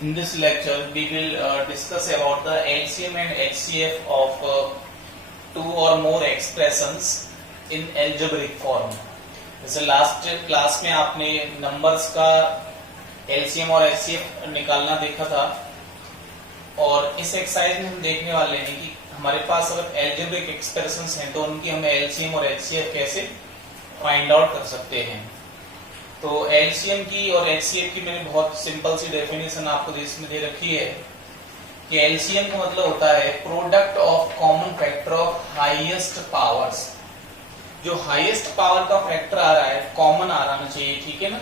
In this lecture, we will discuss about the LCM and HCF of two or more expressions in algebraic form. जैसे last class में आपने numbers का LCM और HCF निकालना देखा था, और इस एक्सरसाइज में हम देखने वाले हैं कि हमारे पास अगर एल्जेब्रिक एक्सप्रेशंस हैं तो उनकी हमें LCM और HCF कैसे फाइंड आउट कर सकते हैं। तो LCM की और HCF की मैंने बहुत सिंपल सी डेफिनेशन आपको इसमें दे रखी है कि LCM का मतलब होता है product of common factor of highest powers. जो हाईएस्ट पावर का फैक्टर आ रहा है कॉमन आ रहा चाहिए, ठीक है ना,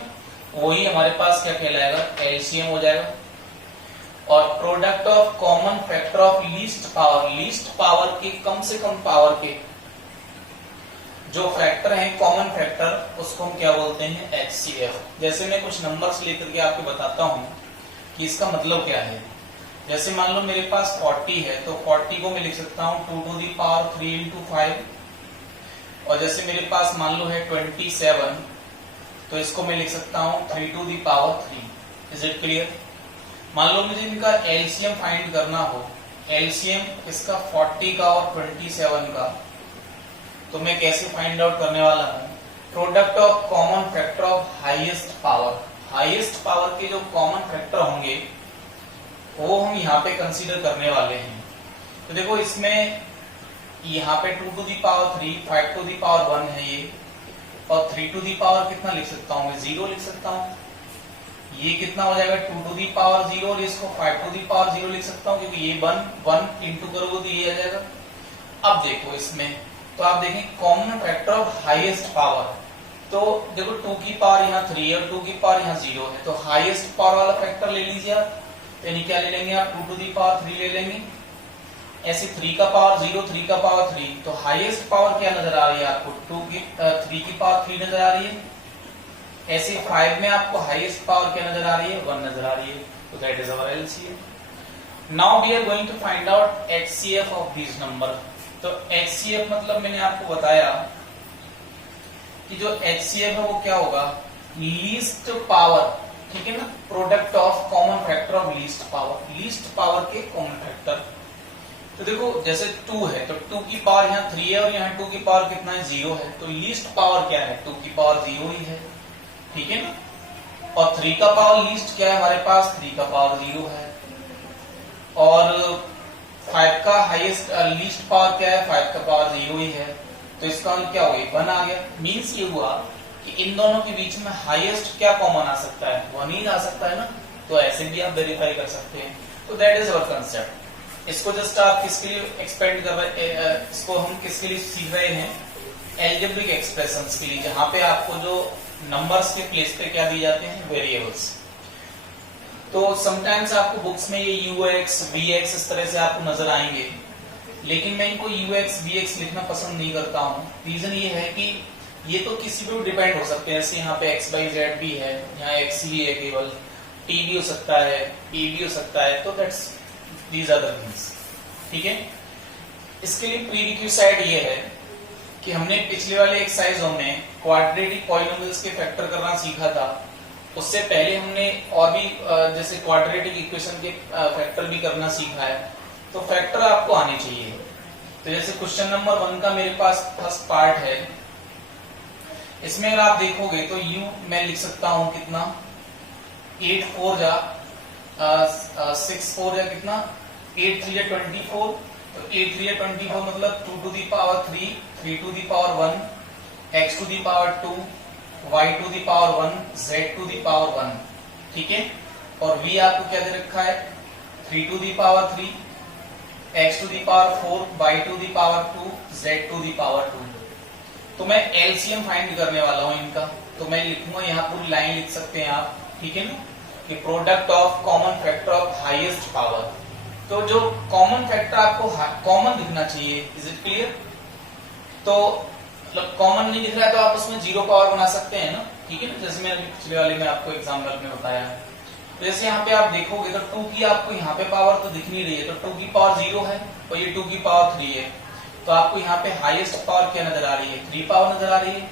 वही हमारे पास क्या कहलाएगा, LCM हो जाएगा। और product of common factor of least power के कम से कम पावर के जो फैक्टर है कॉमन फैक्टर, उसको हम क्या बोलते हैं, HCF। जैसे मैं कुछ नंबर्स लेकर के आपको बताता हूं कि इसका मतलब क्या है। जैसे मान लो मेरे पास 40 है तो 40 को मैं लिख सकता हूं 2 to the power 3 into 5। और जैसे मेरे पास मान लो है 27 तो इसको मैं लिख सकता हूं 3 to the power 3। Is it clear? मान लो मुझे इनका LCM फाइंड करना हो, LCM इसका 40 का और 27 का, तो मैं कैसे फाइंड आउट करने वाला हूं, product of common factor of highest power. Highest power के जो कॉमन फैक्टर होंगे वो हम यहाँ पे कंसीडर करने वाले हैं। तो देखो इसमें यहाँ पे 2 to the power 3, 5 to the power 1 है ये, और 3 to the power कितना लिख सकता हूँ मैं, 0 लिख सकता हूँ। ये कितना हो जाएगा 2 to the power 0, और इसको 5 to the power 0 लिख सकता हूँ क्योंकि ये 1 इंटू करोगे तो ये आ जाएगा। अब देखो इसमें तो आप देखें common factor of highest power, तो देखो 2 की पावर यहाँ 3 है और 2 की पावर यहाँ 0 है, तो हाईएस्ट पावर वाला फैक्टर ले लीजिए आप। यानी क्या ले लेंगे आप, 2 to the power 3 ले लेंगे। ऐसे 3 का पावर 0, 3 का पावर 3, तो हाईएस्ट पावर क्या नजर आ रही है आपको, 3 की पावर 3 नजर आ रही है। ऐसे 5 में आपको हाईएस्ट पावर क्या नजर आ रही है, 1 नजर आ रही है। तो that is our LCM। Now we are going to find out HCF of this number. तो HCF मतलब मैंने आपको बताया कि जो HCF है वो क्या होगा, लीस्ट पावर, ठीक है ना, product of common factor of least power के कॉमन फैक्टर। तो देखो जैसे 2 है तो 2 की पावर यहाँ 3 है और यहाँ 2 की पावर कितना है, 0 है, तो लीस्ट पावर क्या है, 2 की पावर 0 ही है, ठीक है ना। और 3 का पावर लीस्ट क्या है हमारे पास, 3 का पावर 0 है। और 5 का हाईएस्ट लीस्ट पावर क्या है, 5 का पावर 0 ही है, तो इसका क्या हो गया, 1 आ गया। मीन्स ये हुआ कि इन दोनों के बीच में हाईएस्ट क्या कॉमन आ सकता है, 1 ही आ सकता है ना। तो ऐसे भी आप वेरीफाई कर सकते हैं। तो दैट इज अवर कंसेप्ट। इसको जस्ट आप किसके लिए एक्सपेंड कर रहे हैं, इसको हम किसके लिए सीख रहे हैं, एल्जेब्रिक एक्सप्रेशंस के लिए, जहां पे आपको जो नंबर्स के प्लेस पे क्या दिए जाते हैं, वेरिएबल्स। तो समटाइम्स आपको बुक्स में ये UX, VX इस तरह से आपको नजर आएंगे, लेकिन मैं इनको UX, VX लिखना पसंद नहीं करता हूँ। रीजन ये है कि ये तो किसी पे भी डिपेंड हो सकते हैं। जैसे यहाँ पे XYZ भी है, यहाँ X ही है केवल, T भी हो सकता है, P भी हो सकता है, तो that's these are the things, ठीक है। इसके लिए प्रीरिक्विसाइट ये है कि हमने पिछले वाले एक्सरसाइजों में क्वाड्रेटिक पॉलिनोमियल्स के फैक्टर करना सीखा था। उससे पहले हमने और भी जैसे क्वाड्रेटिक इक्वेशन के फैक्टर भी करना सीखा है। तो फैक्टर आपको आने चाहिए। तो जैसे क्वेश्चन नंबर 1 का मेरे पास फर्स्ट पार्ट है, इसमें अगर आप देखोगे तो u मैं लिख सकता हूं कितना, 8 4 जा 6 4 जा कितना, 8 3 जा 24, तो 8 3 जा 24 मतलब 2 to the power 3, 3 to the power 1, x to the power 2, y to the power 1, z to the power 1, ठीक है। और v आपको क्या दे रखा है, 3 to the power 3, x to the power 4, y to the power 2, z to the power 2। तो मैं LCM find करने वाला हूं इनका। तो मैं लिखूंगा यहाँ पूरी लाइन लिख सकते हैं आप, ठीक है ना, कि product of common factor of highest power. तो जो कॉमन फैक्टर आपको कॉमन दिखना चाहिए, इज इट क्लियर। तो कॉमन नहीं दिख रहा है तो आप उसमें 0 पावर बना सकते हैं ना, ठीक है ना, जैसे मैंने पिछले वाले में आपको एग्जाम्पल में बताया। तो जैसे यहाँ पे आप देखोगे तो 2 की आपको यहाँ पे पावर तो दिख नहीं रही है, तो 2 की पावर 0 है और ये 2 की पावर 3 है, तो आपको यहाँ पे हाईएस्ट पावर क्या नजर आ रही है, 3 पावर नजर आ रही है।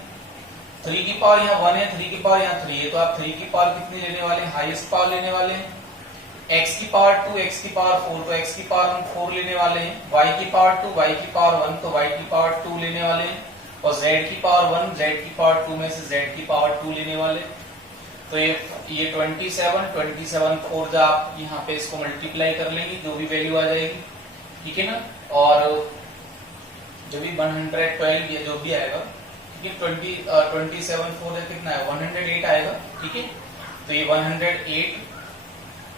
3 की पावर यहाँ 1 है, 3 की पावर यहाँ 3 है, तो आप 3 की पावर कितनी लेने वाले हैं, हाईएस्ट पावर लेने वाले हैं। x की पावर 2 x की पावर 4 तो x की पावर हम 4 लेने वाले हैं, y की पावर 2 y की पावर 1 तो y की पावर 2 लेने वाले हैं, और z की पावर 1 z की पावर 2 में से z की पावर 2 लेने वाले। तो ये 27 4 जब आप यहाँ पे इसको मल्टीप्लाई कर लेंगे जो भी वैल्यू आ जाएगी, ठीक है ना, और जो भी 112 या जो भी आएगा, ठीक है, 27 4 कितना है 108 आएगा, ठीक है। तो ये 108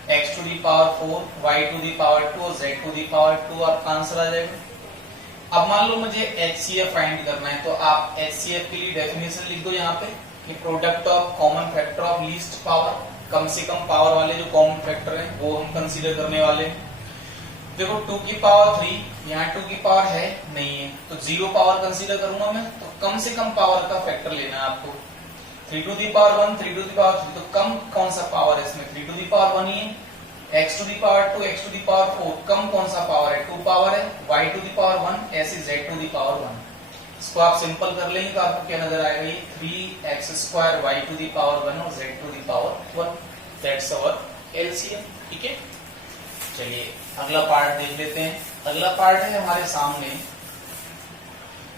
x to the power 4 y to the power 2 और z टू दी पावर 2 आपका आंसर आ जाएगा। अब मान लो मुझे HCF फाइंड करना है, तो आप HCF के लिए डेफिनेशन लिख दो यहाँ पे कि product of common factor of least power, कम से कम पावर वाले जो कॉमन फैक्टर हैं वो हम कंसीडर करने वाले हैं। देखो 2 की पावर 3 यहाँ 2 की पावर है नहीं है, तो 0 पावर कंसीडर करूंगा मैं, तो कम से कम पावर का फैक्टर लेना है आपको। 3 to the power 1 3 to the power 3, तो कम कौन सा पावर है इसमें, 3 टू दी पावर 1 ही है। x to the power 2 x to the power 4, कम कौन सा पावर है, 2 पावर है। y टू दी पावर 1 ऐसे z टू दी पावर 1। इसको आप सिंपल कर लेंगे तो आपको क्या नजर आएगा, ये 3x² y to the power 1 और z to the power 1, that's our LCM, ठीक है। चलिए अगला पार्ट देख लेते हैं। अगला पार्ट है हमारे सामने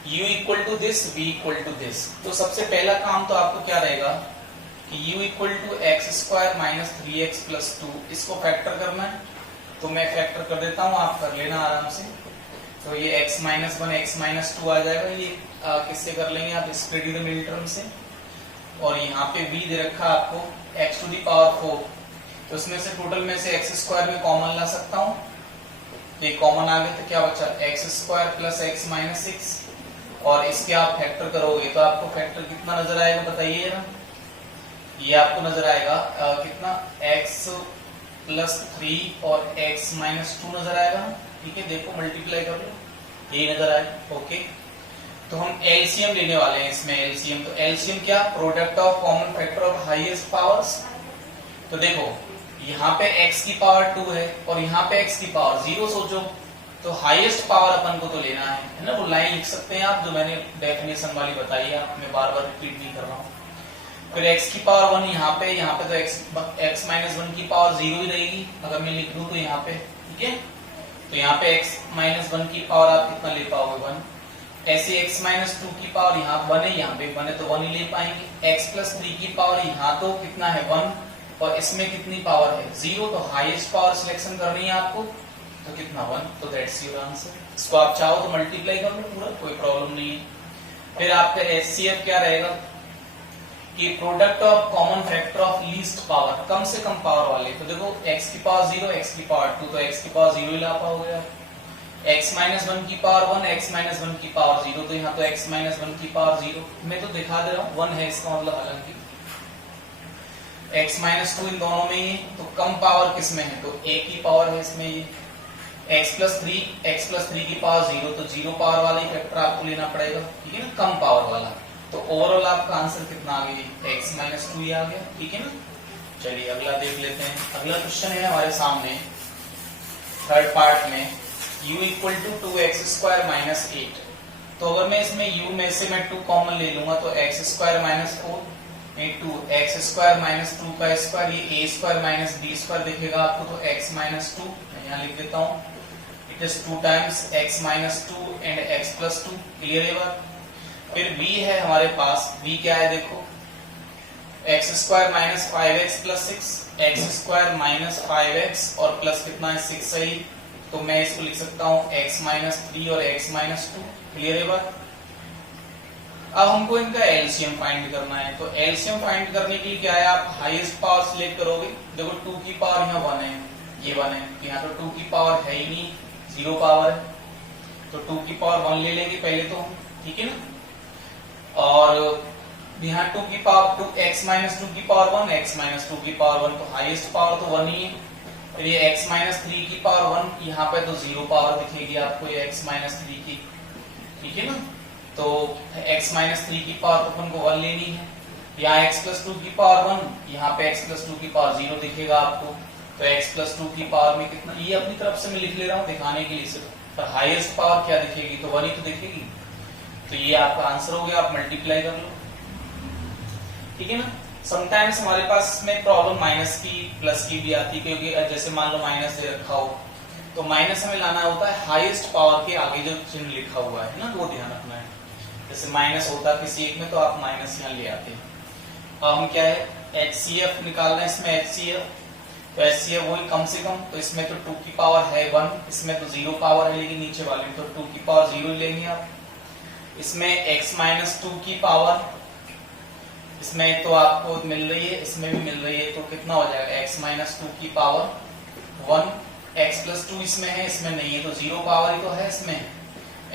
u equal to this v equal to this. तो सबसे पहला काम तो आपको क्या रहेगा कि u equal to x² minus 3x plus 2, इसको फैक्टर करना है। तो मैं फैक्टर कर देता हूँ, आप कर लेना आराम से। तो ये x माइनस 1 x माइनस 2 आ जाएगा, ये किससे कर लेंगे आप, स्प्लिट द मिडिल टर्म से। और यहाँ पे v दे रखा आपको x टू दी पावर 4, तो इसमें से टोटल में से x² में कॉमन ला सकता हूँ, ये कॉमन आ गया तो क्या बचा x² प्लस x माइनस 6, और इसके आप फैक्टर करोगे तो आपको फैक्टर कितना नजर आएगा बताइए ना। ये आपको नजर आएगा कितना x प्लस 3 और x माइनस 2 नजर आएगा, ठीक है। देखो मल्टीप्लाई कर लो, यही नजर आएगा, ओके। तो हम LCM लेने वाले हैं इसमें, LCM। तो LCM क्या, product of common factor of highest powers. तो देखो यहाँ पे x की पावर 2 है और यहाँ पे x की पावर 0 सोचो, तो हाईएस्ट पावर अपन को तो लेना है ना। वो लाइन लिख सकते हैं आप जो मैंने डेफिनेशन वाली बताई है, मैं बार बार रिपीट नहीं कर रहा हूँ। फिर x की पावर 1 यहाँ पे तो x माइनस 1 की पावर 0 ही रहेगी अगर मैं लिख दूं तो यहाँ पे, ठीक है। तो यहाँ पे x माइनस 1 की पावर आप कितना ले पाओगे 1। ऐसे x माइनस 2 की पावर यहाँ 1 है, यहाँ पे 1 है तो 1 ही ले पाएंगे। x प्लस 3 की पावर यहाँ तो कितना है 1, और इसमें कितनी पावर है 0, तो हाईएस्ट पावर सिलेक्शन करनी है आपको, तो कितना 1, तो दैट्स योर आंसर। इसको आप चाहो तो मल्टीप्लाई कर लो पूरा, कोई प्रॉब्लम नहीं है। फिर आपका HCF क्या रहेगा कि product of common factor of least power, कम से कम पावर वाले। तो देखो x की पावर 0 x की पावर 2, तो x की पावर 0 ही ला पाओगे आप। x माइनस 1 की पावर 1 x माइनस 1 की पावर 0, तो यहाँ तो x माइनस 1 की पावर 0 मैं तो दिखा दे रहा हूँ 1 है इसका मतलब, हालांकि x माइनस 2 इन दोनों में ही, तो कम पावर किसमें है, तो a की पावर है इसमें ये। x प्लस 3 की पावर 0, तो 0 पावर वाला ही फैक्टर आपको लेना पड़ेगा, ठीक है ना, कम पावर वाला। तो ओवरऑल आपका आंसर कितना आ गया, x माइनस 2 ही आ गया, ठीक है ना। चलिए अगला देख लेते हैं। अगला क्वेश्चन है हमारे सामने थर्ड पार्ट में, u equal to 2x² minus 8। तो अगर मैं इसमें u में से मैं 2 कॉमन ले लूंगा तो x² minus 4 into x² minus 2 का स्क्वायर, ये a² माइनस b² दिखेगा आपको, तो x माइनस 2 मैं यहाँ लिख देता हूँ, it is 2 times x minus 2 and x plus 2, clear है बात। फिर v है हमारे पास, v क्या है देखो, x² minus 5x plus 6, x² minus 5x और प्लस कितना है 6 सही, तो मैं इसको लिख सकता हूँ x माइनस 3 और x माइनस 2, क्लियर है बात। अब हमको इनका LCM फाइंड करना है, तो LCM फाइंड करने के लिए क्या है, आप हाईएस्ट पावर सिलेक्ट करोगे। देखो 2 की पावर यहाँ 1 है, ये 1 है, यहाँ तो 2 की पावर है ही नहीं, 0 पावर है, तो 2 की पावर 1 ले लेंगे पहले तो, ठीक है ना। और यहाँ 2 की पावर 2 x माइनस 2 की पावर 1 x माइनस 2 की पावर 1, तो हाईएस्ट पावर तो 1 ही है। फिर ये x माइनस 3 की पावर 1, यहाँ पे तो 0 पावर दिखेगी आपको ये x माइनस 3 की, ठीक है ना। तो x माइनस 3 की पावर अपन को 1 लेनी है। यहाँ x प्लस 2 की पावर 1, यहाँ पे x प्लस 2 की पावर 0 दिखेगा आपको, तो x प्लस 2 की पावर में कितना, ये अपनी तरफ से मैं लिख ले रहा हूँ दिखाने के लिए सिर्फ, पर हाईएस्ट पावर क्या दिखेगी, तो 1 ही तो दिखेगी। तो ये आपका आंसर हो गया, आप मल्टीप्लाई कर लो, ठीक है ना। समटाइम्स हमारे पास इसमें प्रॉब्लम माइनस की प्लस की भी आती है, क्योंकि जैसे मान लो माइनस दे रखा हो तो माइनस हमें लाना होता है हाईएस्ट पावर के आगे जो चिन्ह लिखा हुआ है ना, वो ध्यान रखना है। जैसे माइनस होता है किसी एक में तो आप माइनस यहाँ ले आते हैं। अब हम क्या है HCF निकाल रहे हैं, इसमें HCF तो HCF वही कम से कम, तो इसमें तो 2 की पावर है 1, इसमें तो 0 पावर है, लेकिन नीचे वाले में तो 2 की पावर 0 लेंगे आप। इसमें x माइनस 2 की पावर, इसमें तो आपको मिल रही है, इसमें भी मिल रही है, तो कितना हो जाएगा x माइनस 2 की पावर 1, x प्लस 2 इसमें है, इसमें नहीं है, तो 0 पावर ही तो है इसमें।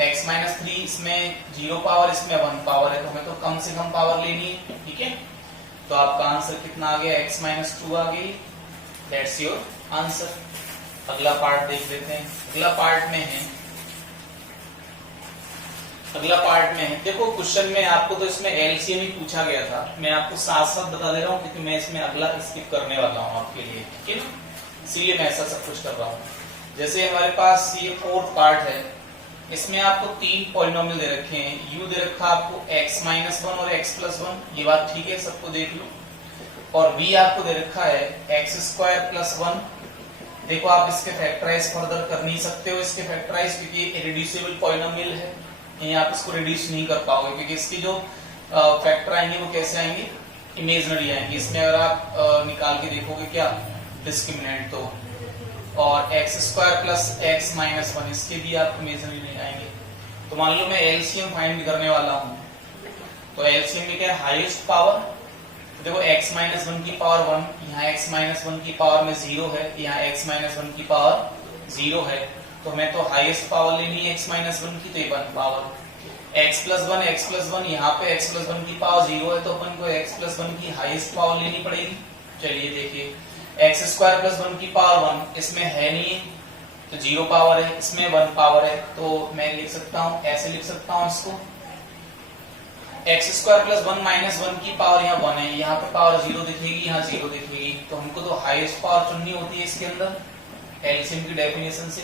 x माइनस 3 इसमें 0 पावर, इसमें 1 पावर है, तो हमें तो कम से कम पावर लेनी है, ठीक है। तो आपका आंसर कितना आ गया, x माइनस 2 आ गई, दैट्स योर आंसर। अगला पार्ट देख लेते हैं। अगला पार्ट में है देखो क्वेश्चन में आपको तो इसमें एलसीएम ही पूछा गया था, मैं आपको साथ साथ बता दे रहा हूँ क्योंकि मैं इसमें अगला स्किप करने वाला हूँ आपके लिए, ठीक है ना, इसीलिए मैं ऐसा सब कुछ कर रहा हूँ। जैसे हमारे पास ये फोर्थ पार्ट है, इसमें आपको 3 पॉलिनोमियल दे रखे हैं, u दे रखा आपको x माइनस 1 और x प्लस 1, ये बात ठीक है, सबको देख लो। और v आपको दे रखा है x स्क्वायर प्लस 1। देखो आप इसके फैक्टराइज फर्दर कर नहीं सकते हो, इसके फैक्टराइज क्योंकि इररिड्यूसिबल पॉलिनोमियल है, ये आप इसको रिड्यूस नहीं कर पाओगे, क्योंकि इसकी जो फैक्टर आएंगे वो कैसे आएंगे, इमेजिनरी आएंगे। इसमें अगर आप निकाल के देखोगे क्या डिस्क्रिमिनेंट, तो और x square plus x minus 1 इसके भी आप इमेजिनरी नहीं आएंगे। तो मान लो मैं एलसीएम फाइंड करने वाला हूँ, तो एलसीएम में क्या है, हाईएस्ट पावर। देखो x माइनस 1 की पावर 1, यहाँ x माइनस 1 की पावर में 0 है, यहाँ x माइनस 1 की पावर 0 है, तो हमें तो हाईएस्ट पावर लेनी है x माइनस 1 की, तो ये 1 पावर। x प्लस 1 यहाँ पे x प्लस 1 की पावर 0 है, तो अपन को x प्लस 1 की हाईएस्ट पावर लेनी पड़ेगी। चलिए देखिए, x स्क्वायर प्लस 1 की पावर 1 इसमें है नहीं, तो 0 पावर है, इसमें 1 पावर है, तो मैं लिख सकता हूँ, ऐसे लिख सकता हूँ इसको, x स्क्वायर प्लस 1 माइनस 1 की पावर यहाँ 1 है, यहाँ पे पावर 0 दिखेगी, यहाँ 0 दिखेगी, तो हमको तो हाईएस्ट पावर चुननी होती है इसके अंदर एलसीएम की डेफिनेशन से,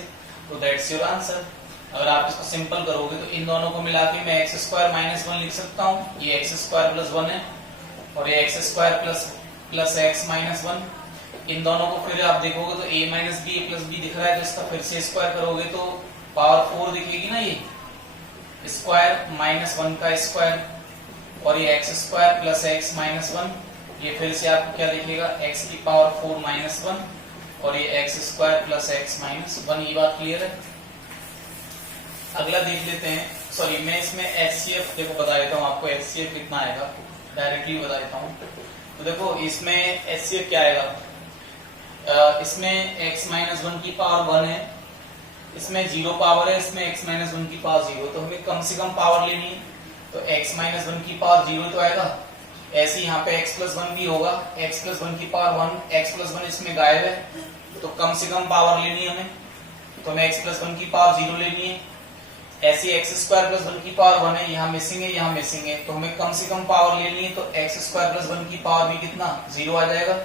तो दैट्स योर आंसर। अगर आप इसको सिंपल करोगे तो इन दोनों को मिला के मैं x स्क्वायर माइनस 1 लिख सकता हूँ, ये x स्क्वायर प्लस 1 है, और ये x square plus x minus 1, इन दोनों को फिर आप देखोगे तो a minus B plus B दिख रहा है, तो इसका फिर से स्क्वायर करोगे तो पावर 4 दिखेगी ना, ये स्क्वायर माइनस 1 का स्क्वायर, और ये x square plus x minus 1, ये फिर से आपको क्या दिखेगा, x की पावर 4 माइनस 1, और ये x square plus x minus 1। ये बात क्लियर है। अगला देख लेते हैं, सॉरी मैं इसमें HCF देखो बता देता हूँ आपको, HCF कितना आएगा डायरेक्टली बता देता हूँ। तो देखो इसमें HCF क्या आएगा, इसमें x माइनस 1 की पावर 1 है, इसमें 0 पावर है, इसमें x माइनस 1 की पावर 0, तो हमें कम से कम पावर लेनी है, तो x माइनस 1 की पावर 0 तो आएगा, ऐसे यहाँ पे x प्लस 1 भी होगा, x प्लस 1 की पावर 1, x प्लस 1 इसमें गायब है, तो कम से कम पावर लेनी है हमें, तो हमें x प्लस 1 की पावर 0 लेनी है। ऐसे x स्क्वायर प्लस 1 की पावर 1 है, यहाँ मिसिंग है, यहाँ मिसिंग है, तो हमें कम से कम पावर लेनी है, तो x स्क्वायर प्लस 1 की पावर भी कितना 0 आ जाएगा।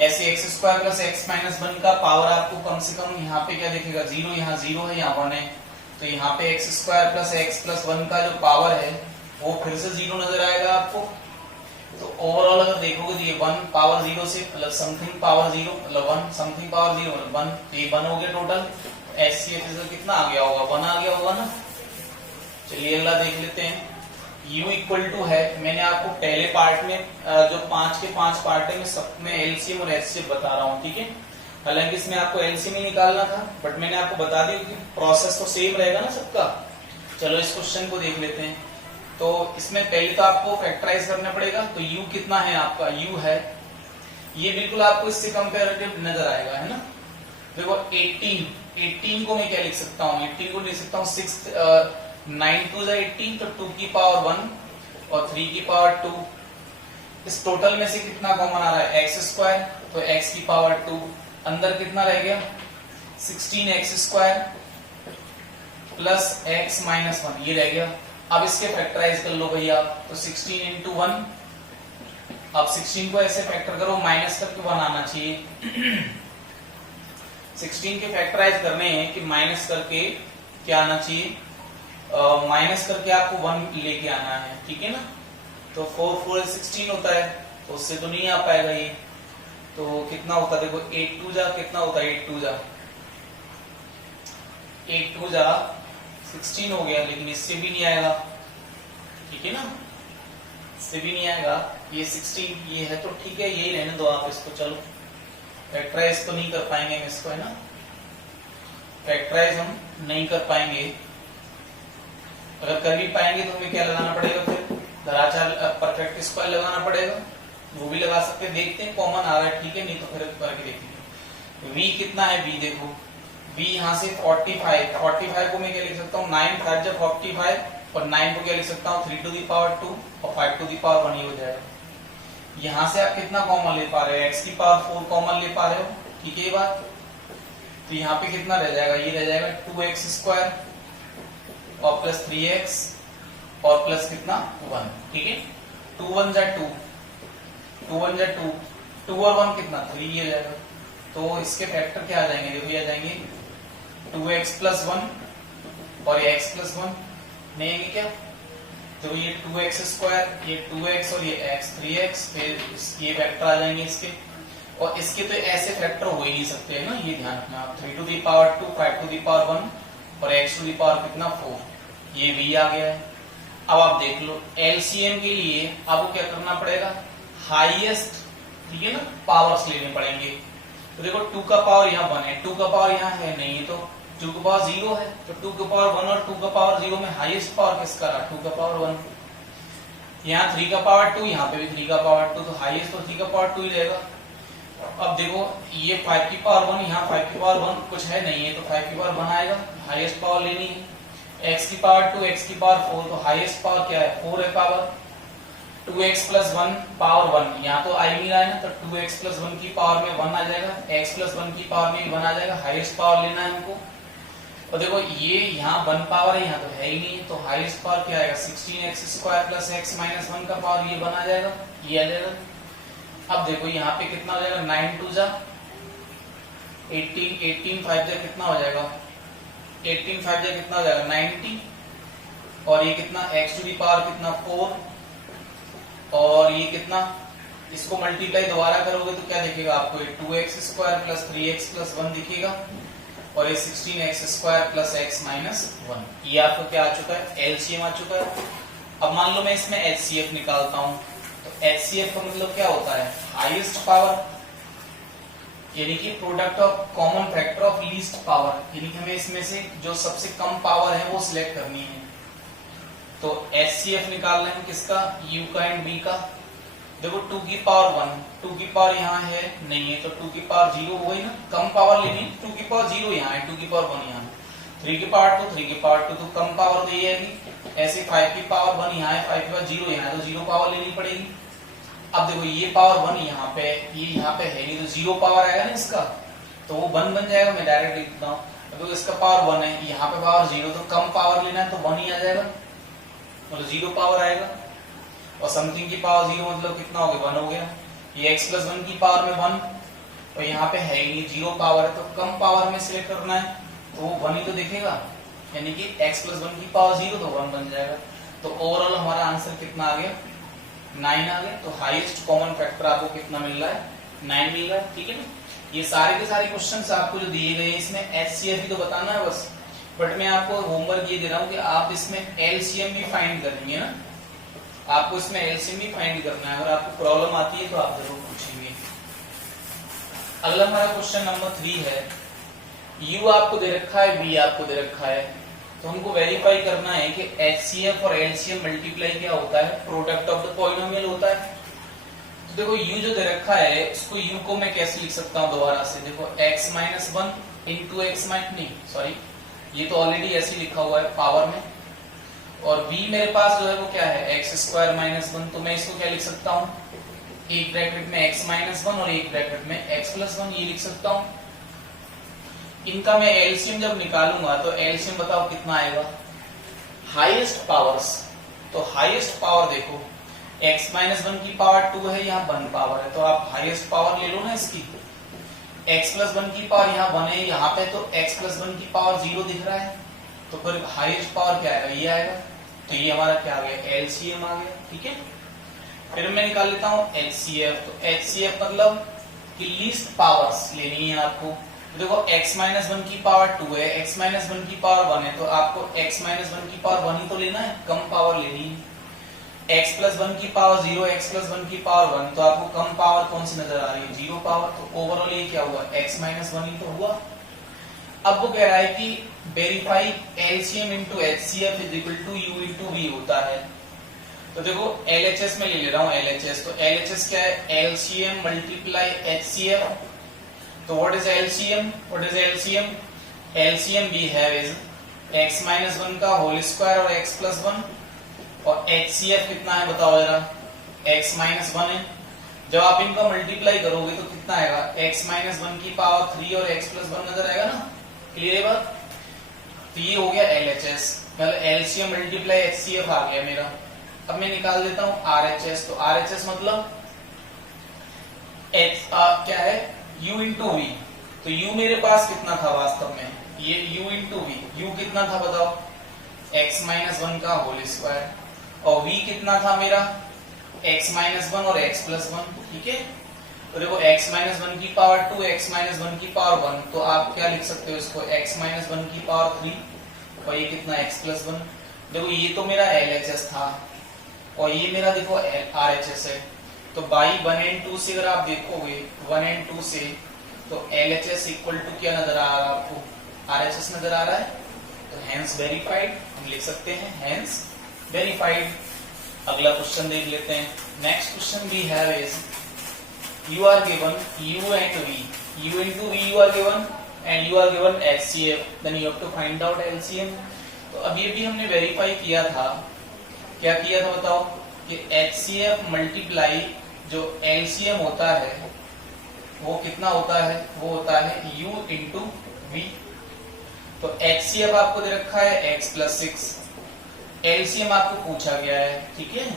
ऐसे x square plus x minus 1 का पावर आपको कम से कम यहाँ पे क्या दिखेगा, 0, यहाँ 0 है, यहाँ 1 है, तो यहाँ पे x square plus x plus 1 का जो पावर है वो फिर से 0 नजर आएगा आपको। तो ओवरऑल अगर देखोगे तो ये 1 पावर 0 से मतलब समथिंग पावर 0 मतलब 1 समथिंग पावर 0 मतलब 1, तो ये 1 हो गया टोटल। HCF रिजल्ट कितना आ गया होगा, 1 आ गया होगा ना। चलिए अगला देख लेते हैं, U इक्वल टू है, मैंने आपको पहले पार्ट में जो 5 के 5 पार्ट है मैं सब में एलसीएम और HCF बता रहा हूँ, ठीक है। हालांकि इसमें आपको एलसीएम ही निकालना था, बट मैंने आपको बता दिया कि प्रोसेस तो सेम रहेगा ना सबका। चलो इस क्वेश्चन को देख लेते हैं। तो इसमें पहले तो आपको फैक्टराइज करना पड़ेगा, तो U कितना है आपका, U है ये बिल्कुल आपको इससे कंपेरेटिव नजर आएगा, है ना। देखो 18 को मैं क्या लिख सकता हूँ, 18 को लिख सकता हूँ 6 9 2 18, तो 2 की पावर 1 और 3 की पावर 2। इस टोटल में से कितना कॉमन आ रहा है, x स्क्वायर, तो x की पावर 2, अंदर कितना रह गया 16x square plus x minus 1, ये रह गया। अब इसके फैक्टराइज कर लो भैया, तो 16 इंटू 1, अब 16 को ऐसे फैक्टर करो, माइनस करके 1 आना चाहिए। 16 के फैक्टराइज करने हैं कि माइनस करके क्या आना चाहिए, माइनस करके आपको 1 लेके आना है, ठीक है ना। तो 4 4 16 होता है, तो उससे तो नहीं आ पाएगा ये। तो कितना होता है देखो 8 2 जा कितना होता है 8 2 जा 16 हो गया, लेकिन इससे भी नहीं आएगा, ठीक है ना, इससे भी नहीं आएगा। ये 16 ये है तो ठीक है, यही रहने दो आप इसको। चलो फैक्टराइज तो नहीं कर पाएंगे हम इसको, है ना, फैक्टराइज हम नहीं कर पाएंगे। अगर कर भी पाएंगे तो हमें क्या लगाना पड़ेगा, फिर धराचार परफेक्ट स्क्वायर लगाना पड़ेगा, वो भी लगा सकते हैं। देखते हैं कॉमन आ रहा है, ठीक है, नहीं तो फिर करके देखेंगे। v कितना है, v देखो v यहाँ से 45 को मैं क्या लिख सकता हूँ 9 5 जब 45 और 9 को क्या लिख सकता हूँ 3 टू द पावर 2 और 5 टू द पावर 1 ही हो जाएगा। यहाँ से आप कितना कॉमन ले पा रहे हो, x की पावर 4 कॉमन ले पा रहे हो, ठीक है ये बात। तो यहाँ पे कितना रह जाएगा, ये रह जाएगा 2x स्क्वायर और प्लस 3x और प्लस कितना 1, ठीक है। 2 1 जा 2 2 और 1 कितना 3 हो जाएगा। तो इसके फैक्टर क्या आ जाएंगे, देखो ये आ जाएंगे 2x प्लस 1 और ये x प्लस 1 नहीं आएंगे क्या। तो ये 2x स्क्वायर, ये 2x और ये x 3x, फिर ये फैक्टर आ जाएंगे इसके। और इसके तो ऐसे फैक्टर हो ही नहीं सकते है ना, ये ध्यान रखना आप। 3 to the power 2 5 to the power 1 और x टू द पावर कितना 4, ये v आ गया है। अब आप देख लो एलसीएम के लिए आपको क्या करना पड़ेगा, हाईएस्ट, ठीक है ना, पावर्स लेने पड़ेंगे। तो देखो 2 का पावर यहाँ 1 है, 2 का पावर यहाँ है नहीं है, तो 2 का पावर 0 है, तो 2 का पावर 1 और 2 का पावर 0 में हाईएस्ट पावर किसका रहा, 2 का पावर 1। यहाँ 3 का पावर 2, यहाँ पे भी 3 का पावर 2, तो हाईएस्ट तो 3 का पावर 2 ही रहेगा। अब देखो ये 5 की पावर 1, यहाँ 5 की पावर 1 कुछ है नहीं है, तो 5 की पावर 1 आएगा, हाईएस्ट पावर लेनी है। x की पावर 2, x की पावर 4, तो हाईएस्ट पावर क्या है 4 है पावर। 2x प्लस 1 पावर 1, यहाँ तो आ ही नहीं रहा है ना, तो 2x प्लस 1 की पावर में 1 आ जाएगा, x प्लस 1 की पावर में भी 1 आ जाएगा, हाईएस्ट पावर लेना है हमको। और देखो ये यहाँ 1 पावर है, यहाँ तो है ही नहीं, तो हाईएस्ट पावर क्या आएगा 16x square plus x minus 1 का पावर, ये 1 आ जाएगा, ये आ जाएगा। अब देखो यहाँ पे कितना हो जाएगा 9 2 जा 18 18 5 जा कितना हो जाएगा 18 5 जा कितना हो जाएगा 90, और ये कितना x टू दी पावर कितना 4, और ये कितना, इसको मल्टीप्लाई दोबारा करोगे तो क्या दिखेगा आपको, ये 2x square plus 3x plus 1 दिखेगा, और ये 16x square plus x minus 1, ये आपको क्या आ चुका है, एलसीएम आ चुका है। अब मान लो मैं इसमें एचसीएफ निकालता हूं, तो एचसीएफ का मतलब क्या होता है, हाईएस्ट पावर, यानी कि product of common factor of least power, यानी कि हमें इसमें से जो सबसे कम पावर है वो सिलेक्ट करनी है। तो एचसीएफ निकालना है किसका, u का एंड v का। देखो 2 की पावर 1, 2 की पावर यहाँ है नहीं है, तो 2 की पावर 0 हो गई ना, कम पावर लेनी, 2 की पावर 0 यहाँ है, 2 की पावर 1 यहाँ है, 3 की पावर 2, 3 की पावर 2, तो कम पावर तो ये है। ऐसे 5 की पावर 1 यहाँ है, 5 की पावर 0 यहाँ है, तो 0 पावर लेनी पड़ेगी। अब देखो ये पावर 1 यहाँ पे, ये यहाँ पे है नहीं, तो 0 पावर आएगा ना इसका, तो वो 1 बन जाएगा, मैं डायरेक्ट लिख देता हूँ। तो इसका पावर 1 है, यहाँ पे पावर 0, तो कम पावर लेना है तो 1 ही आ जाएगा, मतलब 0 पावर आएगा। और समथिंग की पावर 0 मतलब कितना हो गया 1 हो गया। ये x प्लस 1 की पावर में 1, और यहाँ पे है ही 0 पावर है, तो कम पावर में सिलेक्ट करना है, तो वो 1 ही तो दिखेगा, यानी कि x प्लस 1 की पावर 0 तो 1 बन जाएगा। तो ओवरऑल हमारा आंसर कितना आ गया 9 आ गया। तो हाईएस्ट कॉमन फैक्टर आपको कितना मिल रहा है 9 मिल रहा है, ठीक है ना। ये सारे के सारे क्वेश्चंस आपको जो दिए गए हैं इसमें एचसीएफ भी तो बताना है बस, बट मैं आपको होमवर्क ये दे रहा हूँ कि आप इसमें एलसीएम भी फाइंड करेंगे ना, आपको इसमें एलसीएम भी फाइंड करना है। अगर आपको प्रॉब्लम आती है तो आप जरूर पूछेंगे। अगला हमारा क्वेश्चन नंबर 3 है, u आपको दे रखा है, v आपको दे रखा है, तो हमको वेरीफाई करना है कि एचसीएफ और एलसीएम मल्टीप्लाई क्या होता है, प्रोडक्ट ऑफ द पॉलिनोमियल होता है। तो देखो u जो दे रखा है उसको u को मैं कैसे लिख सकता हूँ दोबारा से, देखो x minus 1 into x minus, नहीं सॉरी ये तो ऑलरेडी ऐसे लिखा हुआ है पावर में, और v मेरे पास जो है वो क्या है एक्स स्क्वायर माइनस 1, तो मैं इसको क्या लिख सकता हूँ, एक ब्रैकेट में x माइनस 1 और एक ब्रैकेट में x प्लस 1, ये लिख सकता हूँ। इनका मैं एलसीएम जब निकालूंगा तो एलसीएम बताओ कितना आएगा, हाईएस्ट पावर्स, तो हाईएस्ट पावर देखो x माइनस 1 की पावर 2 है, यहाँ 1 पावर है, तो आप हाईएस्ट पावर ले लो ना इसकी। x प्लस 1 की पावर यहाँ 1 है, यहाँ पे तो x प्लस 1 की पावर 0 दिख रहा है, तो फिर हाईएस्ट पावर क्या आएगा, ये आएगा। तो ये हमारा क्या आ गया एलसीएम आ गया, ठीक है। फिर मैं निकाल लेता हूँ HCF। तो HCF मतलब कि लीस्ट पावर्स लेनी है आपको। देखो x माइनस 1 की पावर 2 है, x माइनस 1 की पावर 1 है, तो आपको x माइनस 1 की पावर 1 ही तो लेना है, कम पावर लेनी है। x प्लस 1 की पावर 0, x प्लस 1 की पावर 1, तो आपको कम पावर कौन सी नजर आ रही है? 0 पावर। तो ओवरऑल ये क्या हुआ? x माइनस 1 ही तो हुआ। अब वो कह रहा है कि verify LCM into HCF is equal to U into V होता है। तो देखो LHS में ले ले रहा हूँ LHS। तो LHS क्या है? LCM multiply HCF। तो what is LCM? What is LCM? LCM we have is x minus 1 का होल स्क्वायर और x प्लस 1, और HCF कितना है बताओ जरा? x माइनस 1 है। जब आप इनका मल्टीप्लाई करोगे तो कितना आएगा? x माइनस 1 की पावर 3 और x प्लस 1 नजर आएगा ना? क्लियर है बात? तो ये हो गया LHS, मतलब LCM मल्टीप्लाई HCF आ गया मेरा। अब मैं निकाल देता हूँ RHS। तो RHS मतलब क्या है? U into V। तो U मेरे पास कितना था वास्तव में? ये U इंटू V। U कितना था बताओ? x माइनस 1 का होल स्क्वायर, और V कितना था मेरा? x माइनस 1 और x प्लस 1। ठीक है, तो देखो x माइनस 1 की पावर 2, x माइनस 1 की पावर 1, तो आप क्या लिख सकते हो इसको? x माइनस 1 की पावर 3, और ये कितना? x plus 1। देखो ये तो मेरा LHS था, और ये मेरा देखो RHS है। तो बाई 1 एंड 2 से अगर आप देखोगे 1 एंड 2 से, तो LHS इक्वल टू क्या नजर आ रहा है आपको? RHS नजर आ रहा है। तो हेंस वेरीफाइड हम लिख सकते हैं, हेंस वेरीफाइड। अगला क्वेश्चन देख लेते हैं। Next question we have is you are given U and V, U into V you are given and you are given HCF, then you have to find out LCM। तो अब ये भी हमने verify किया था। क्या किया था बताओ? कि HCF मल्टीप्लाई जो LCM होता है वो कितना होता है? वो होता है U इंटू V। तो HCF आपको दे रखा है x प्लस 6, LCM आपको पूछा गया है, ठीक है।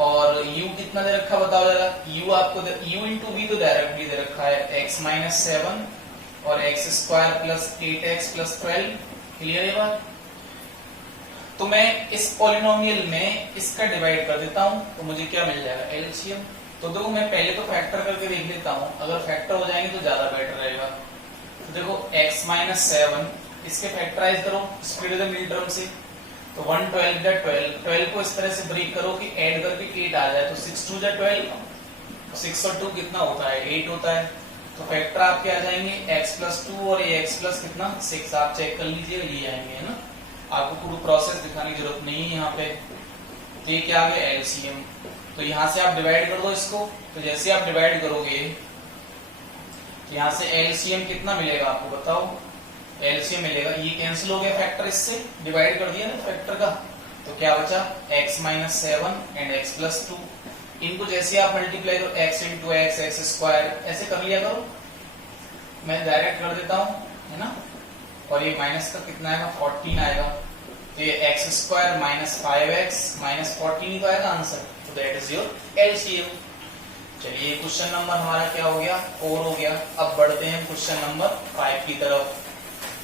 और U कितना दे रखा बताओ जरा? U आपको U इंटू V तो डायरेक्टली दे रखा है x माइनस 7 और x square plus 8x plus 12। Clear है बात? तो मैं इस पॉलिनोमियल में इसका डिवाइड कर देता हूं, तो मुझे क्या मिल जाएगा? LCM। तो देखो मैं पहले तो फैक्टर करके देख लेता हूं, अगर फैक्टर हो जाएंगे तो ज्यादा बेटर रहेगा। तो देखो x माइनस 7, इसके फैक्टराइज करो स्प्लिट द मिडिल टर्म से, तो 1 12 जा 12 को इस तरह से ब्रेक करो कि ऐड करके 8 आ जाए, तो 6 2 जा 12, 6 और 2 कितना होता है? 8 होता है। तो फैक्टर आपके आ जाएंगे x प्लस 2 और ये x प्लस कितना? 6। आप चेक कर लीजिए, ये आएंगे, है ना? आपको पूरी प्रोसेस दिखाने की जरूरत नहीं है यहाँ पे। तो ये क्या आ गया? LCM। तो यहाँ से आप डिवाइड कर दो इसको। तो जैसे आप डिवाइड करोगे यहाँ से LCM कितना मिलेगा आपको बताओ? LCM मिलेगा, ये कैंसिल हो गया फैक्टर, इससे डिवाइड कर दिया ना फैक्टर का, तो क्या बचा? x minus 7 and x plus 2। इनको जैसे आप मल्टीप्लाई करो x into x, x square, ऐसे कर लिया करो। मैं डायरेक्ट कर देता हूँ, है ना? और ये माइनस का कितना आएगा? 14 आएगा। तो ये x square minus 5x minus 14 ही तो आएगा आंसर। तो दैट इज योर LCM। चलिए क्वेश्चन नंबर हमारा क्या हो गया? 4 हो गया। अब बढ़ते हैं क्वेश्चन नंबर 5 की तरफ।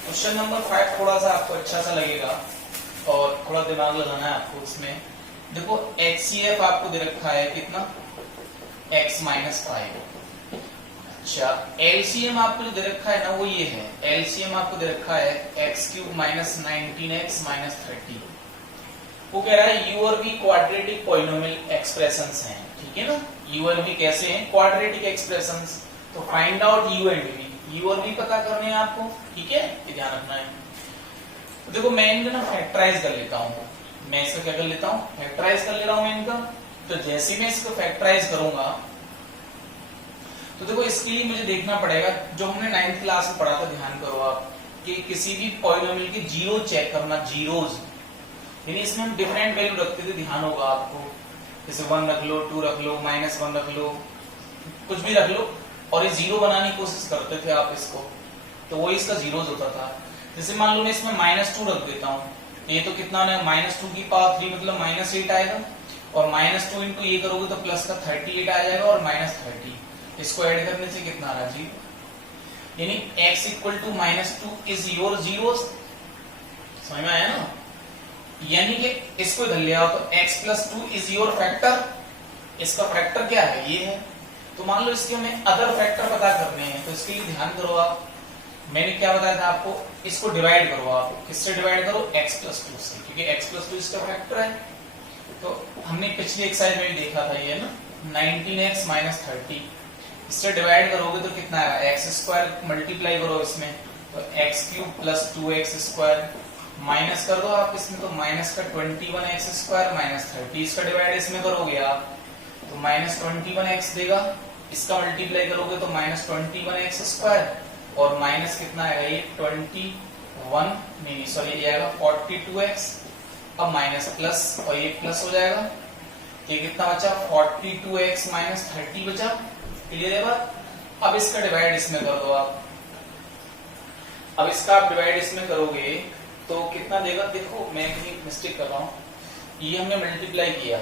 क्वेश्चन नंबर 5 थोड़ा सा आपको अच्छा सा लगेगा और थोड़ा दिमाग लगाना है आपको इसमें। देखो HCF आपको दे रखा है कितना? x minus 5। अच्छा, LCM आपको जो दे रखा है ना वो ये है, LCM आपको दे रखा है x cube minus 19x minus 30। वो कह रहा है U और V क्वाड्रेटिक पॉलिनोमियल एक्सप्रेशंस हैं, ठीक है ना? U और V कैसे हैं? Quadratic expressions. तो find out U and V, U और V पता करने हैं आपको, ठीक है? ये ध्यान रखना है। तो देखो मैं इनका ना फैक्टराइज कर लेता हूँ। मैं इसका क्या कर लेता हूँ? फैक्टराइज कर ले रहा हूँ मैं इनका। तो जैसे मैं इसको फैक्टराइज करूंगा तो देखो इसके लिए मुझे देखना पड़ेगा, जो हमने 9th क्लास में पढ़ा था, ध्यान करो आप, कि किसी भी पॉलिनोमियल के जीरो चेक करना, जीरोज, यानी इसमें हम डिफरेंट वैल्यू रखते थे, ध्यान होगा आपको। जैसे 1 रख लो, 2 रख लो, -1 रख लो, कुछ भी रख लो, और ये जीरो बनाने की कोशिश करते थे आप इसको, तो वो इसका जीरोज होता था। जैसे मान लो मैं इसमें -2 रख देता हूँ, ये तो कितना है? -2 की पावर 3 मतलब -8 आएगा, और -2 इंटू ये करोगे तो प्लस का 38 आ जाएगा, और -30 इसको ऐड करने से कितना आ रहा जी? यानी x equal to -2 is your zeros. समझ में आया ना? यानी कि इसको इधर ले आओ तो x plus 2 is your factor, इसका फैक्टर क्या है, ये है। तो मान लो इसके हमें अदर फैक्टर पता करने हैं, तो इसके लिए ध्यान करो आप, मैंने क्या बताया था आपको, इसको डिवाइड करो आप, किससे डिवाइड करो, x+2 से, क्योंकि x+2 इसका फैक्टर है। तो हमने पिछली एक्सरसाइज में भी देखा था ये ना, 19x - 30, इससे डिवाइड करोगे तो कितना आएगा, x² मल्टीप्लाई करो इसमें, तो x³ + 2x² माइनस कर दो आप इसमें, तो माइनस का 21x² - 30, इसका डिवाइड इसमें करोगे आप तो -21x देगा, इसका मल्टीप्लाई करोगे तो -21x² और माइनस कितना आएगा, ये 21 नहीं सॉरी ये आएगा 42x, अब माइनस प्लस और ये प्लस हो जाएगा, ये कितना बचा 42x - 30 बचा। क्लियर है बात। अब इसका डिवाइड इसमें कर दो आप, अब इसका आप डिवाइड इसमें करोगे तो कितना देगा, देखो मैं कहीं मिस्टेक कर रहा हूँ, ये हमने मल्टीप्लाई किया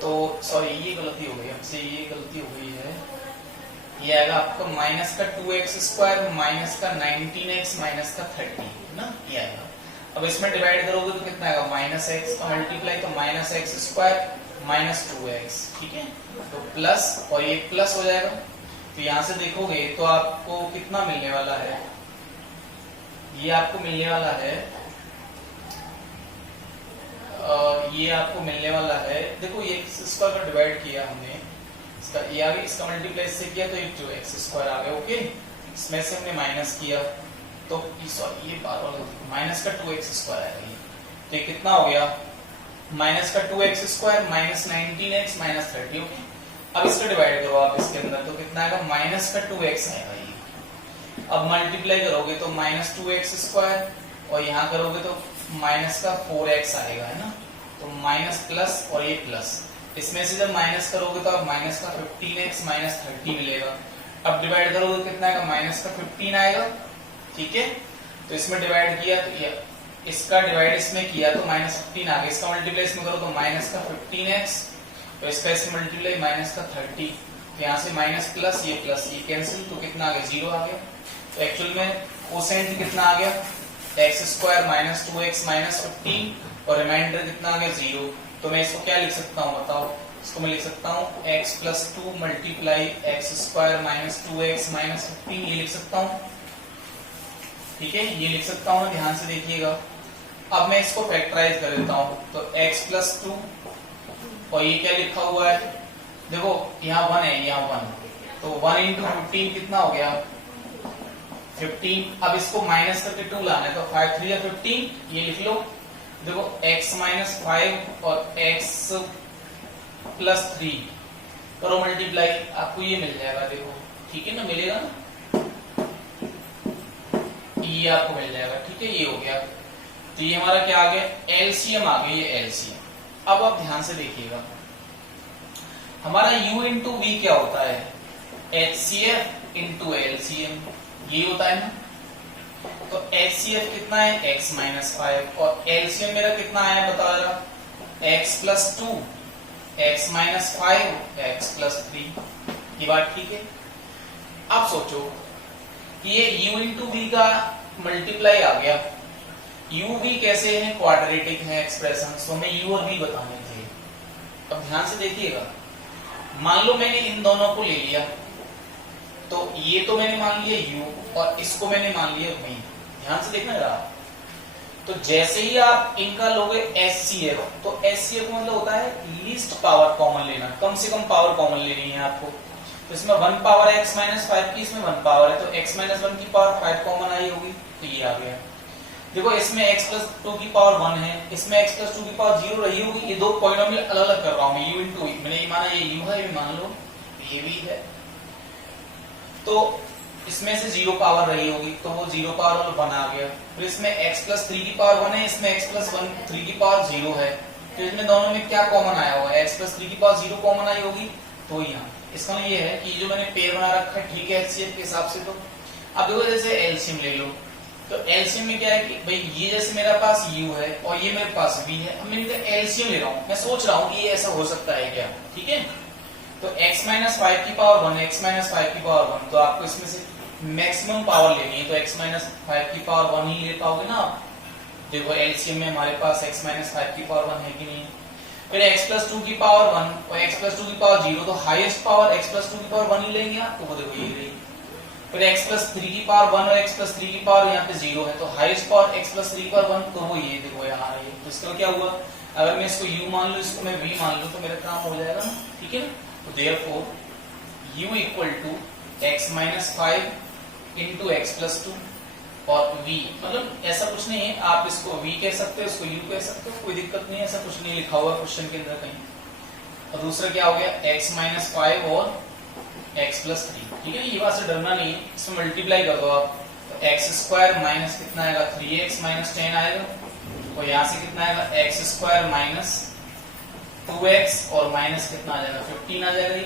तो सॉरी ये गलती हो गई हमसे, ये गलती हो गई है, ये आएगा आपका माइनस का 2x² माइनस का 19x माइनस का 30 ना, ये आएगा। अब इसमें डिवाइड करोगे तो कितना आएगा, -x का मल्टीप्लाई तो -x² - 2x, ठीक है, तो प्लस और ये प्लस हो जाएगा। तो यहां से देखोगे तो आपको कितना मिलने वाला है, ये आपको मिलने वाला है, ये आपको मिलने वाला है, देखो ये x² का डिवाइड किया हमने, इसका ये आ गया, इसका मल्टीप्लाई इससे किया तो ये 2x² आ गया, ओके, इसमें से हमने माइनस किया तो सॉरी ये बार बार माइनस का 2x² आएगा, तो ये कितना हो गया, माइनस का 2x² minus 19x minus 30, okay. अब इसका डिवाइड करो आप इसके अंदर तो कितना आएगा, माइनस का 2x आएगा ये। अब मल्टीप्लाई करोगे तो माइनस 2x² और यहाँ करोगे तो माइनस का 4x आएगा, है ना, तो माइनस प्लस और ये प्लस, इसमें से जब माइनस करोगे तो अब माइनस का 15x माइनस 30 मिलेगा। अब डिवाइड करोगे कितना आएगा, माइनस का 15 आएगा, ठीक है। तो इसमें डिवाइड किया तो ये इसका डिवाइड इसमें किया तो -15 आ गया, इसका मल्टीप्लाई इसमें करो तो माइनस का 15x, तो इसका इसमें मल्टीप्लाई माइनस का 30, यहाँ से माइनस प्लस ये कैंसिल तो कितना आ गया, 0 आ गया। तो एक्चुअल में कोसेंट कितना आ गया, x² - 2x - 15 और रिमाइंडर कितना आ गया, 0। तो मैं इसको क्या लिख सकता हूँ बताओ, इसको मैं लिख सकता हूँ x+2 मल्टीप्लाई x² - 2x - 15, ये लिख सकता हूँ, ठीक है, ये लिख सकता हूँ, ध्यान से देखिएगा। अब मैं इसको फैक्टराइज कर देता हूँ, तो x+2 और ये क्या लिखा हुआ है, देखो यहाँ 1 है, यहाँ 1, तो 1 × 15 कितना हो गया, 15। अब इसको माइनस करके 2 लाना है, तो 5 3 या 15, ये लिख लो। देखो x - 5 और x + 3 करो मल्टीप्लाई, आपको ये मिल जाएगा, देखो ठीक है ना, मिलेगा ना, ये आपको मिल जाएगा, ठीक है, ये हो गया। तो ये हमारा क्या आ गया, एलसीएम आ गया, ये एलसीएम। अब आप ध्यान से देखिएगा, हमारा u × v क्या होता है, HCF × LCM, ये होता है ना। तो HCF कितना है, x - 5 और LCM मेरा कितना आया बता रहा, x+2 x - 5 x + 3, ये बात ठीक है। अब सोचो ये u × v का मल्टीप्लाई आ गया, u v कैसे है, क्वाड्रेटिक है एक्सप्रेशन, तो हमें u और v बताने थे। अब ध्यान से देखिएगा, मान लो मैंने इन दोनों को ले लिया, तो ये तो मैंने मान लिया u और इसको मैंने मान लिया v, ध्यान से देखना जरा। तो जैसे ही आप इनका लोगे HCF, तो HCF मतलब होता है लीस्ट पावर कॉमन लेना, कम से कम पावर कॉमन लेनी है आपको। तो इसमें 1 पावर x - 5 की, इसमें 1 पावर है, तो x - 1 की पावर 5 कॉमन आई होगी, तो ये आ गया। देखो इसमें x+2 की पावर 1 है, इसमें x+2 की पावर 0 रही होगी, ये दो पॉलिनोमियल अलग अलग कर रहा हूं मैं, u × v, मैंने ये माना ये u है, ये मान लो ये भी है, तो इसमें से 0 पावर रही होगी, तो वो 0 पावर 1 आ गया। फिर इसमें x+3 की पावर 1 है, इसमें x+3 की पावर 0 है, तो इसमें दोनों में क्या कॉमन आया होगा, x+3 की पावर 0 कॉमन आई होगी, तो यहाँ इसका मतलब ये है कि जो मैंने पेयर बना रखा है, ठीक है, HCF के हिसाब से। तो अब देखो जैसे एलसीएम ले लो, तो एलसीएम में क्या है कि भाई ये जैसे मेरे पास u है और ये मेरे पास v है, अब मैं इनका एलसीएम ले रहा हूँ, मैं सोच रहा हूँ कि ये ऐसा हो सकता है क्या, ठीक है। तो x - 5 की पावर 1, x - 5 की पावर 1, तो आपको इसमें से मैक्सिमम पावर लेनी है, तो x - 5 की पावर 1 ही ले पाओगे ना आप। देखो एलसीएम में हमारे पास x - 5 की पावर 1 है कि नहीं, फिर x प्लस 2 की पावर 1 और x प्लस 2 की पावर 0, तो हाईएस्ट पावर x प्लस 2 की पावर 1 ही लेंगे आप, तो वो देखो ये रही। फिर x प्लस 3 की पावर 1 और x प्लस 3 की पावर यहाँ पे 0 है, तो हाईएस्ट पावर x प्लस 3 की पावर 1, तो वो ये देखो यहाँ रही है। तो इसका क्या हुआ, अगर मैं इसको u मान लूं, इसको मैं v मान लूं, तो मेरा काम हो जाएगा ना, ठीक है ना। तो therefore u equal to x minus 5 into X plus 2 और v, मतलब ऐसा कुछ नहीं है, आप इसको v कह सकते हो, इसको u कह सकते हो, कोई दिक्कत नहीं है, ऐसा कुछ नहीं लिखा हुआ क्वेश्चन के अंदर कहीं। और दूसरा क्या हो गया, x माइनस 5 और x प्लस 3, ठीक है। ये बात से डरना नहीं है, इसमें मल्टीप्लाई कर दो आप, तो एक्स स्क्वायर माइनस कितना आएगा 3x माइनस 10 आएगा, और यहाँ से कितना आएगा एक्स स्क्वायर माइनस 2x और माइनस कितना आ जाएगा 15 आ जाएगा।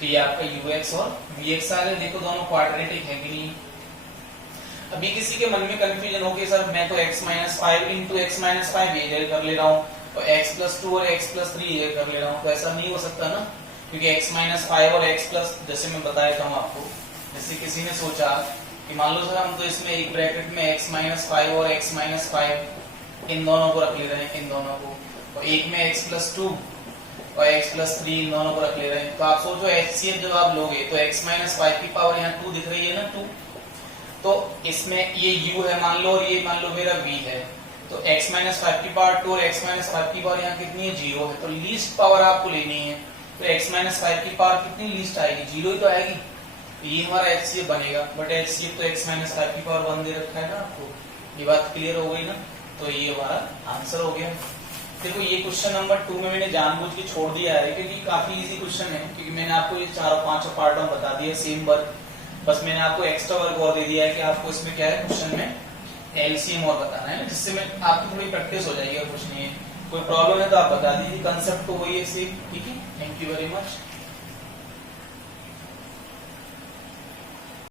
तो ये आपका ux और vx आ गया। देखो दोनों क्वाड्रेटिक है कि नहीं। अभी किसी के मन में कंफ्यूजन हो कि सर मैं तो x minus 5 into x minus 5 ये कर ले रहा हूँ और x प्लस 2 और x प्लस 3 ये कर ले रहा हूँ, तो ऐसा नहीं हो सकता ना, क्योंकि x माइनस 5 और x प्लस, जैसे मैं बताया था आपको, जैसे किसी ने सोचा कि मान लो सर हम तो इसमें एक ब्रैकेट में x माइनस 5 और x माइनस 5 इन दोनों को रख ले रहे हैं, इन दोनों को, और एक में x प्लस 2 और x प्लस 3 इन दोनों को रख ले रहे हैं। तो आप सोचो HCF जब आप लोगे तो x माइनस 5 की पावर यहाँ 2 दिख रही है ना, 2, तो इसमें ये u है मान लो और ये मान लो मेरा v है, तो x माइनस 5 की पावर 2 और x माइनस 5 की पावर यहाँ कितनी है 0 है, तो लीस्ट पावर आपको लेनी है। तो x माइनस 5 की पावर कितनी लीस्ट आएगी, 0 ही तो आएगी। तो ये हमारा HCF बनेगा, बट HCF तो x माइनस 5 की पावर 1 दे रखा है ना आपको, ये बात क्लियर हो गई ना। तो ये हमारा आंसर हो गया। देखो ये क्वेश्चन नंबर 2 में मैंने जानबूझ के छोड़ दिया है क्योंकि काफी इजी क्वेश्चन है, क्योंकि मैंने आपको ये 4 और 5 पार्ट में बता दिया सेम वर्क, बस मैंने आपको एक्स्ट्रा वर्क और दे दिया है कि आपको इसमें क्या है क्वेश्चन में एलसीएम और बताना है ना, जिससे मैं आपकी थोड़ी प्रैक्टिस हो जाएगी। कुछ नहीं है, कोई प्रॉब्लम है तो आप बता दीजिए, कंसेप्ट तो वही है सेम, ठीक है। Thank you very much.